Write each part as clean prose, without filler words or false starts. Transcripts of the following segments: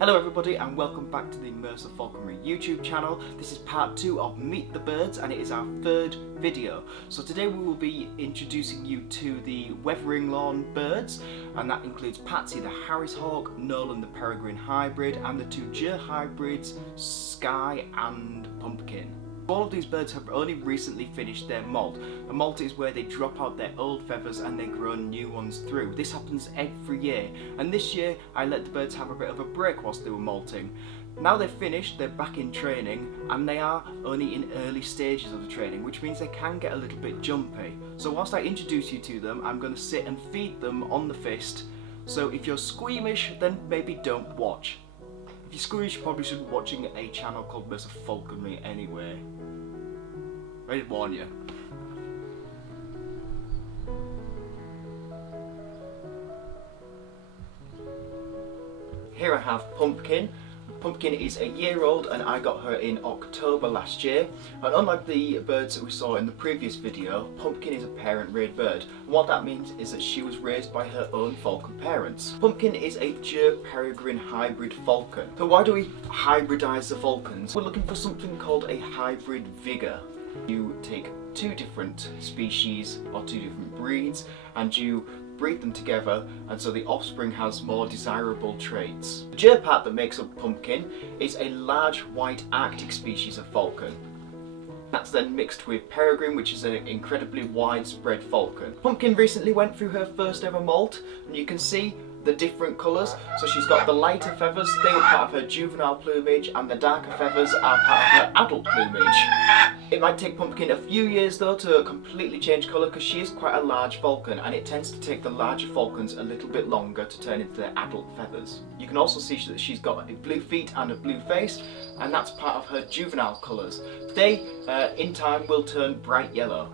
Hello everybody and welcome back to the Mercer Falconry YouTube channel. This is part 2 of Meet the Birds and it is our third video. So today we will be introducing you to the weathering lawn birds, and that includes Patsy the Harris hawk, Nolan the Peregrine hybrid, and the two jur hybrids, Skye and Pumpkin. All of these birds have only recently finished their molt. A molt is where they drop out their old feathers and they grow new ones through. This happens every year, and this year I let the birds have a bit of a break whilst they were molting. Now they're finished, they're back in training, and they are only in early stages of the training, which means they can get a little bit jumpy. So whilst I introduce you to them, I'm going to sit and feed them on the fist. So if you're squeamish, then maybe don't watch. If you're squeamish, you probably shouldn't be watching a channel called Mercer Falconry anyway. I did warn you. Here I have Pumpkin. Pumpkin is a year old and I got her in October last year. And unlike the birds that we saw in the previous video, Pumpkin is a parent-reared bird. And what that means is that she was raised by her own falcon parents. Pumpkin is a jur Peregrine hybrid falcon. So why do we hybridize the falcons? We're looking for something called a hybrid vigor. You take two different species or two different breeds and you breed them together, and so the offspring has more desirable traits. The jur part that makes up Pumpkin is a large white Arctic species of falcon. That's then mixed with Peregrine, which is an incredibly widespread falcon. Pumpkin recently went through her first ever molt, and you can see the different colours. So she's got the lighter feathers, they were part of her juvenile plumage, and the darker feathers are part of her adult plumage. It might take Pumpkin a few years though to completely change colour, because she is quite a large falcon and it tends to take the larger falcons a little bit longer to turn into their adult feathers. You can also see that she's got blue feet and a blue face, and that's part of her juvenile colours. They, in time, will turn bright yellow.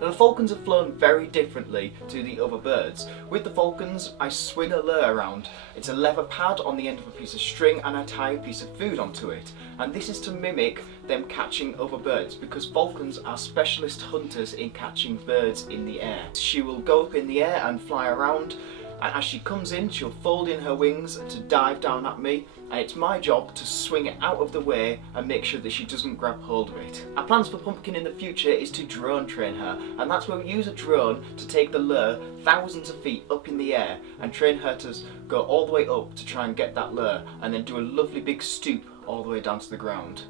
Now the falcons have flown very differently to the other birds. With the falcons, I swing a lure around. It's a leather pad on the end of a piece of string and I tie a piece of food onto it. And this is to mimic them catching other birds, because falcons are specialist hunters in catching birds in the air. She will go up in the air and fly around, and as she comes in, she'll fold in her wings to dive down at me, and it's my job to swing it out of the way and make sure that she doesn't grab hold of it. Our plans for Pumpkin in the future is to drone train her, and that's where we use a drone to take the lure thousands of feet up in the air and train her to go all the way up to try and get that lure, and then do a lovely big stoop all the way down to the ground.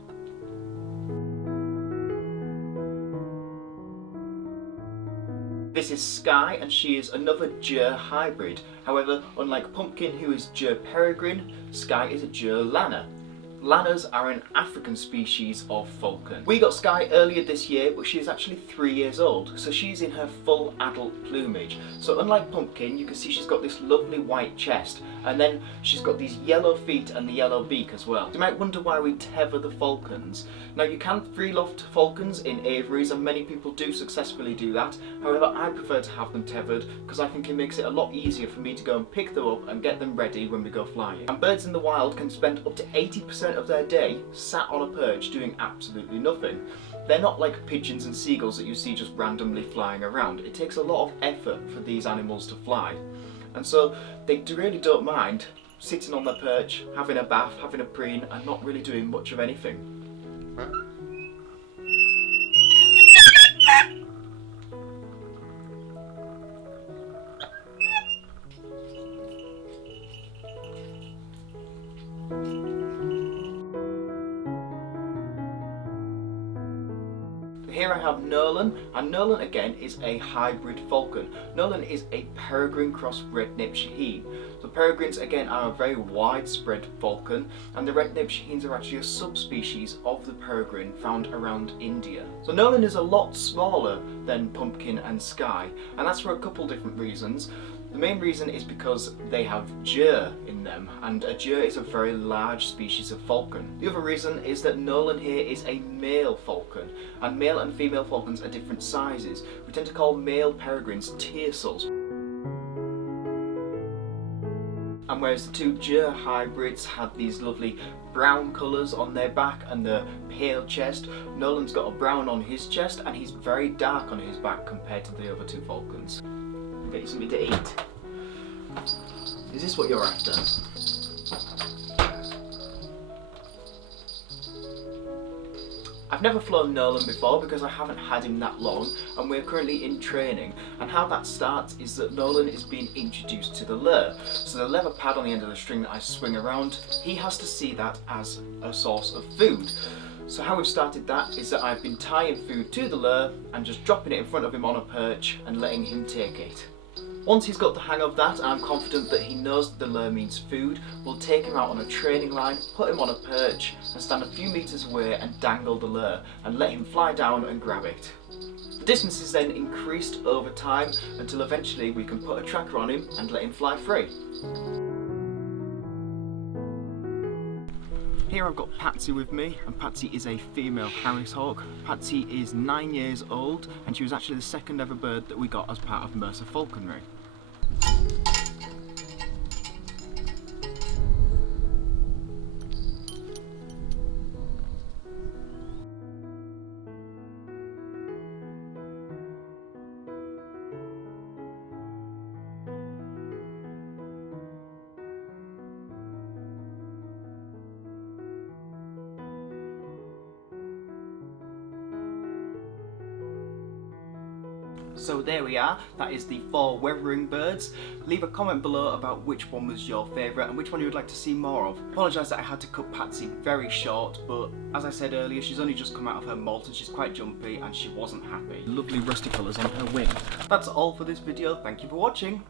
This is Skye, and she is another jur hybrid. However, unlike Pumpkin, who is jur Peregrine, Skye is a jur Lanner. Lanners are an African species of falcon. We got Skye earlier this year, but she is actually 3 years old, so she's in her full adult plumage. So unlike Pumpkin, you can see she's got this lovely white chest, and then she's got these yellow feet and the yellow beak as well. You might wonder why we tether the falcons. Now you can free loft falcons in aviaries, and many people do successfully do that. However, I prefer to have them tethered because I think it makes it a lot easier for me to go and pick them up and get them ready when we go flying. And birds in the wild can spend up to 80% of their day sat on a perch doing absolutely nothing. They're not like pigeons and seagulls that you see just randomly flying around. It takes a lot of effort for these animals to fly, and so they really don't mind sitting on their perch, having a bath, having a preen, and not really doing much of anything. Here I have Nolan, and Nolan again is a hybrid falcon. Nolan is a Peregrine cross red-naped Shaheen. The Peregrines again are a very widespread falcon, and the red-naped Shaheens are actually a subspecies of the Peregrine found around India. So Nolan is a lot smaller than Pumpkin and Skye, and that's for a couple different reasons. The main reason is because they have jur in them, and a jur is a very large species of falcon. The other reason is that Nolan here is a male falcon, and male and female falcons are different sizes. We tend to call male peregrines tiercels. And whereas the two jur hybrids had these lovely brown colours on their back and the pale chest, Nolan's got a brown on his chest and he's very dark on his back compared to the other two falcons. Get you something to eat. Is this what you're after? I've never flown Nolan before because I haven't had him that long, and we're currently in training. And how that starts is that Nolan is being introduced to the lure. So the leather pad on the end of the string that I swing around, he has to see that as a source of food. So how we've started that is that I've been tying food to the lure and just dropping it in front of him on a perch and letting him take it. Once he's got the hang of that, I'm confident that he knows that the lure means food, we'll take him out on a training line, put him on a perch and stand a few metres away and dangle the lure and let him fly down and grab it. The distance is then increased over time until eventually we can put a tracker on him and let him fly free. Here I've got Patsy with me, and Patsy is a female Harris hawk. Patsy is 9 years old, and she was actually the second ever bird that we got as part of Mercer Falconry. So there we are, that is the 4 weathering birds. Leave a comment below about which one was your favourite and which one you would like to see more of. Apologise that I had to cut Patsy very short, but as I said earlier, she's only just come out of her molt and she's quite jumpy and she wasn't happy. Lovely rusty colours on her wing. That's all for this video, thank you for watching.